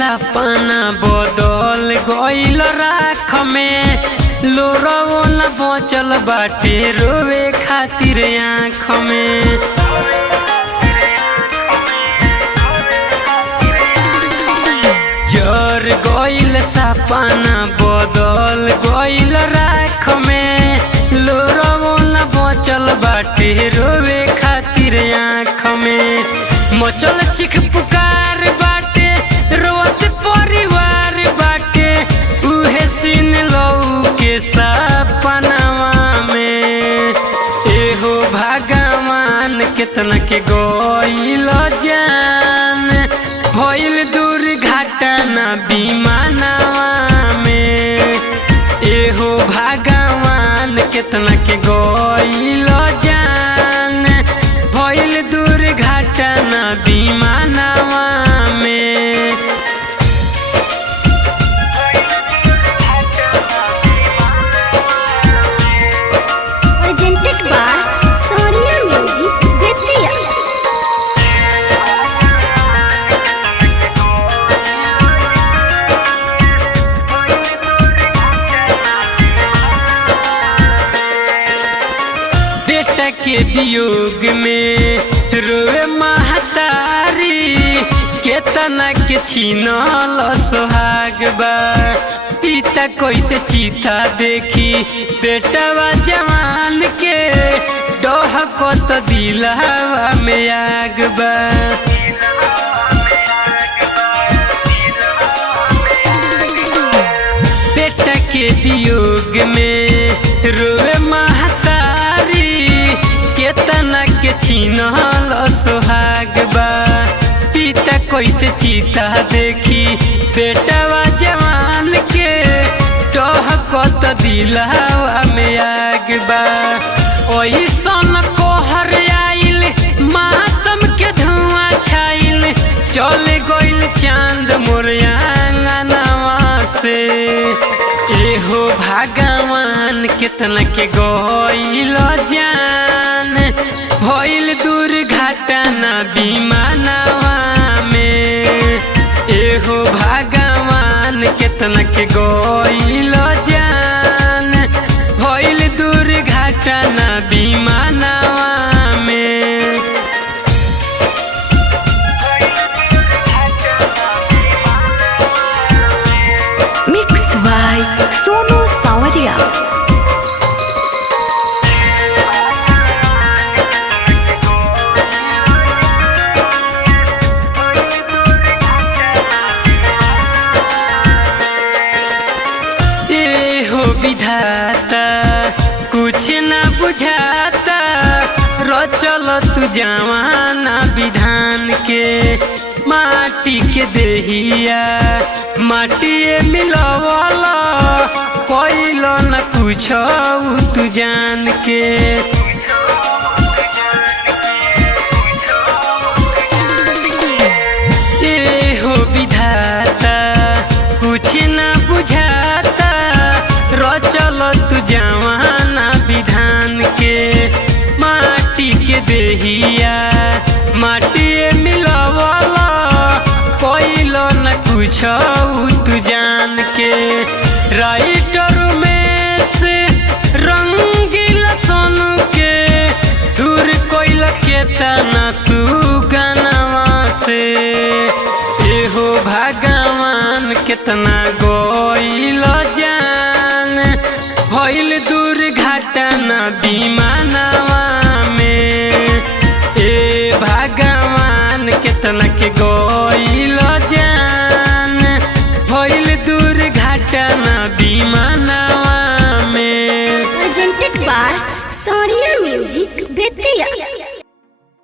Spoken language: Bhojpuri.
सपना बदल गइल राख में, लोरवो न बचल बाटे रोवे खातिर आँख में। जर गइल सपना बदल गइल राख में, लोरवो न बचल बाटे रोवे खातिर आँख में। मचल चिख पुकार बाटे रोत परिवार बाटे, उहे सीन लऊ के सपनावा में। एहो भगवान कितना के गइल जान, भइल दूर घटना विमानवा में। एहो भगवान कितना के गइल जान, भइल दूर घटना विमानवा में। Presented by Sonia Music Vidya। बेटा के वियोग में रोए महतारी, केतना के छीनल सोहाग बा। पिता कैसे चीता देखी बेटवा जवान के, डहकत दिलवा में आग बा। बेटा के वियोग में रोए महतारी, केतना के छीनल सोहाग बा। पिता कैसे चीता देखी बेटवा जवान के, डहकत दिलवा में आग बा। ओइसन कहर आइल मातम के धुआं छाइल, चल गइल चांद मोर आंगनवा से। एहो भगवान कितना के गइल जान, भइल दूर घटना विमानवा में। एहो भगवान कितना के गइल जान, भइल दूर घटना विमानवा में। Mixed by Sonu Sawadia। एहो विधाता कुछ न बुझाता, रचल तू जवाना विधान के। माटी के देहिया माटिए मिलवल, कइल न कुछ तू जान के। एहो विधाता कुछ न बुझाता, रचल तू जवाना विधान के। माटी के देहिया माटिए मिलवल, कइल न कुछ तू जान के। राइटर में से रंगीला सोनू के, दूर कइल केतना सुगनवा से। एहो भगवान कितना गइल जान, भइल दूर घटना विमानवा में। ए भगवान कितना